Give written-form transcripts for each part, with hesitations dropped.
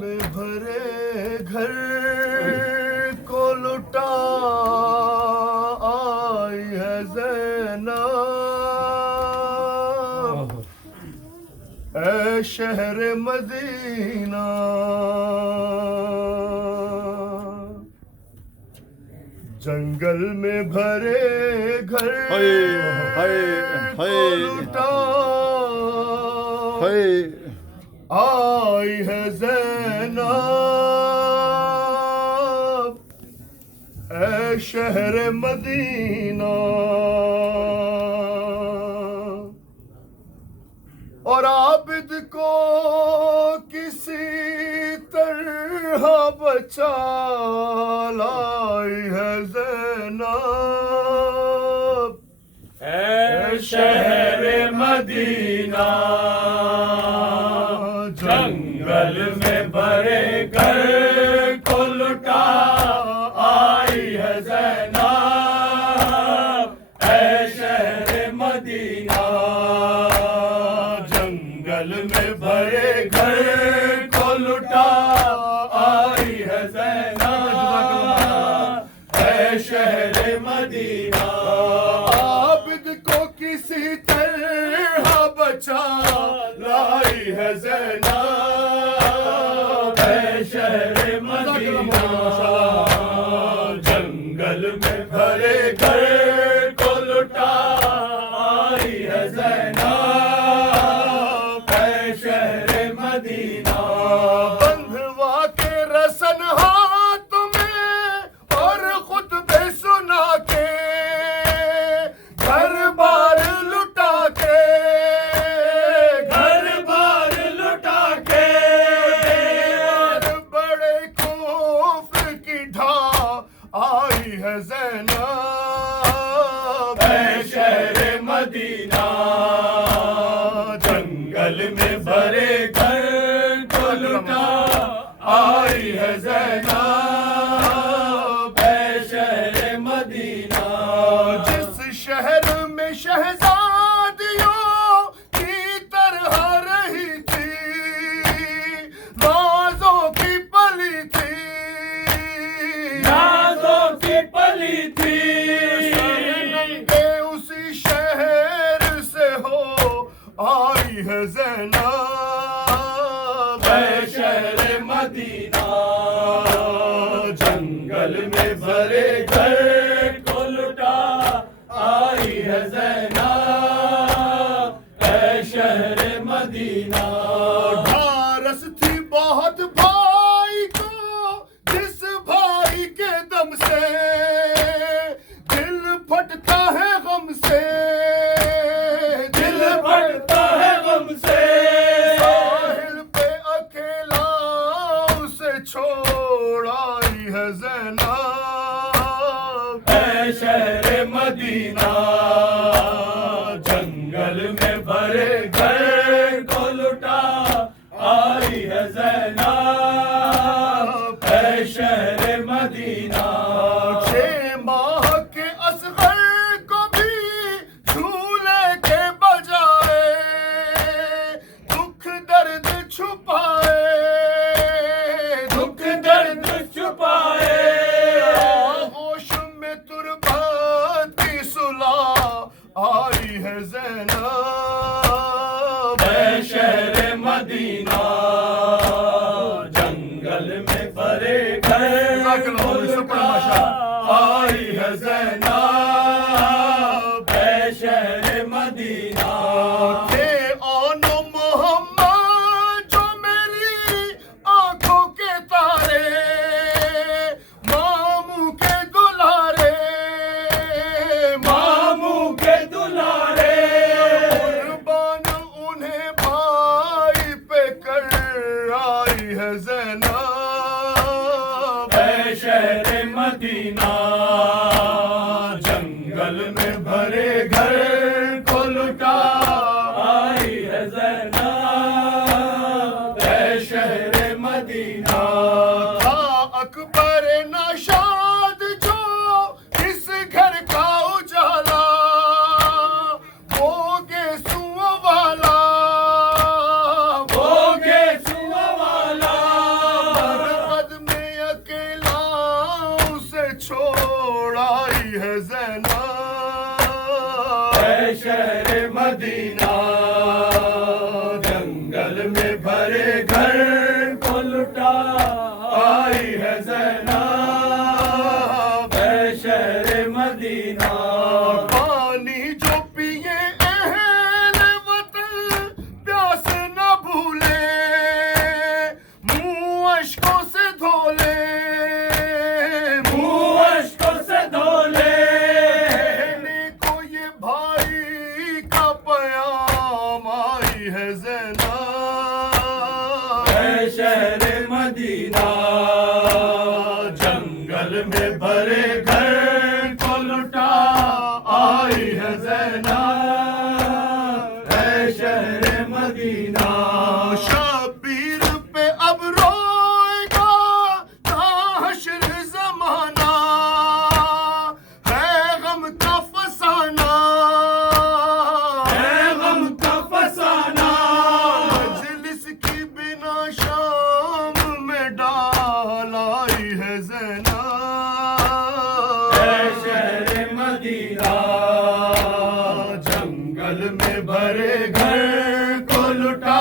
میں بھرے گھر کو لٹا آئی ہے زینب، اے شہر مدینہ جنگل میں بھرے گھر کو لٹا آئی ہے زینب، اے شہر مدینہ، اور عابد کو کسی طرح بچا لائی ہے زینب، اے شہر مدینہ جنگل میں بھرے گھر کو لٹا آئی ہے زینب، اے شہر مدینہ جنگل میں بھرے گھر کو لٹا آئی ہے زینب، اے شہر مدینہ عابد کو کسی طرح بچا لائی ہے زینب، اے شہر مدینہ جنگل میں بھرے گھر کو لٹا آئی ہے زینب، اے شہر مدینہ بندھوا کے رسن ہاتھ میں اور خطبے سنا کے گھر بار لٹا کے گھر بار لٹا کے بڑے کفر کی ڈھا آئی ہے زینب، اے شہر مدینہ جنگل میں بھرے گھر کو لٹا آئی ہے زینب، اے شہر مدینہ جس شہر میں شہزادیوں کی طرح رہی تھی، نازوں کی پلی تھی، نازوں کی پلی تھی، ننگے اسی شہر سے ہو آئی ہے زینب، اے شہر مدینہ جنگل میں بھرے گھر کو لٹا آئی ہے زینب، اے شہر مدینہ ڈھارس تھی بہت بھائی کو، جس بھائی کے دم سے دل پھٹتا ہے غم سے، دل پھٹتا ہے غم سے، ساحل پہ اکیلا اسے چھوڑ آئی ہے زینب، اے شہر مدینہ جنگل میں بھرے گھر کو لٹا آئی ہے زینب، اے شہر مدینہ 6 ماہ کے اصغر کو بھی جھولے کے بجائے دکھ درد چھپائے، دکھ درد چھپائے، آغوش میں تربت کی صلح آئی ہے زینب، اے شہر مدینہ جنگل میں بھرے گھر کو لٹا آئی ہے زینب، اے شہر مدینہ یہ آن محمد جو میری آنکھوں کے تارے، ماموں کے دلارے، ماموں کے دلارے، قربان انہیں بھائی پہ کر آئی ہے زینب، اے شہر مدینہ زینب اے شہر مدینہ جنگل میں بھرے گھر کو لٹا آئی ہے زینب اے شہر مدینہ شبیر پہ اب روئے گا تا حشر زمانہ ہے غم کا فسانہ اے غم کا فسانہ مجلس کی بنا شام میں ڈال آئی ہے زینب اے شہر مدینہ جنگل میں بھرے گھر کو لٹا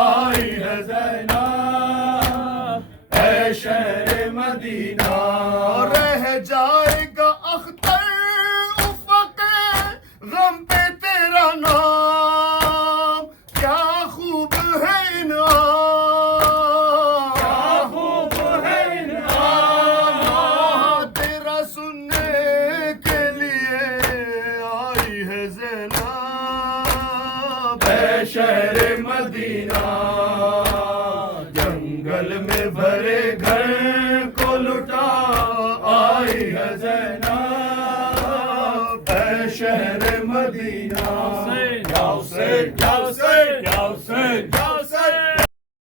آئی ہے زینب اے شہر مدینہ رہ جائے گا اختر افق غم پہ تیرا نام کیا خوب ہے انعام کیا خوب ہے انعام تیرا سننے کے لیے آئی ہے زینب اے شہر مدینہ جنگل میں بھرے گھر کو لٹا آئی ہے زینب اے شہر مدینہ یا حسین یا